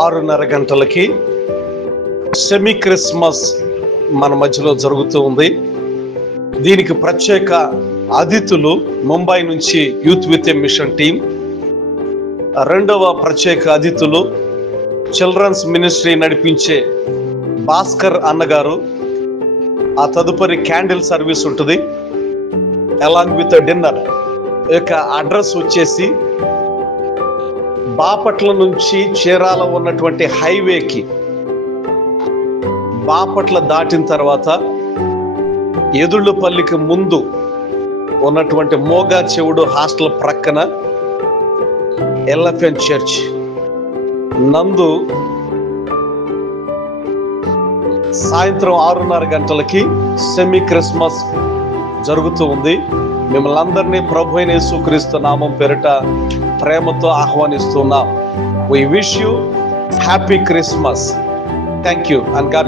6:30 గంటలకి semi Christmas మన మధ్యలో జరుగుతూ ఉంది. దీనికి ప్రత్యేక అతిథులు ముంబై నుంచి youth with a mission team. రెండవ ప్రత్యేక అతిథులు చిల్డ్రన్స్ మినిస్ట్రీ నడిపించే భాస్కర్ అన్నగారు. ఆ తదుపరి క్యాండిల్ సర్వీస్ ఉంటుంది అలాంగ్ విత్ డిన్నర్. యొక్క అడ్రస్ వచ్చేసి బాపట్ల నుంచి చీరాల ఉన్నటువంటి హైవేకి బాపట్ల దాటిన తర్వాత ఎదుళ్ళపల్లికి ముందు ఉన్నటువంటి మోగా చెవుడు హాస్టల్ ప్రక్కన ఎల్ఎఫ్ఎన్ చర్చ్ నందు సాయంత్రం 6:30 గంటలకి సెమీ క్రిస్మస్ జరుగుతూ ఉంది. మిమ్మల్ని అందరినీ ప్రభు అయిన యేసుక్రీస్తు నామం పేరిట ప్రేమతో ఆహ్వానిస్తున్నాం. We wish you happy Christmas. Thank you and God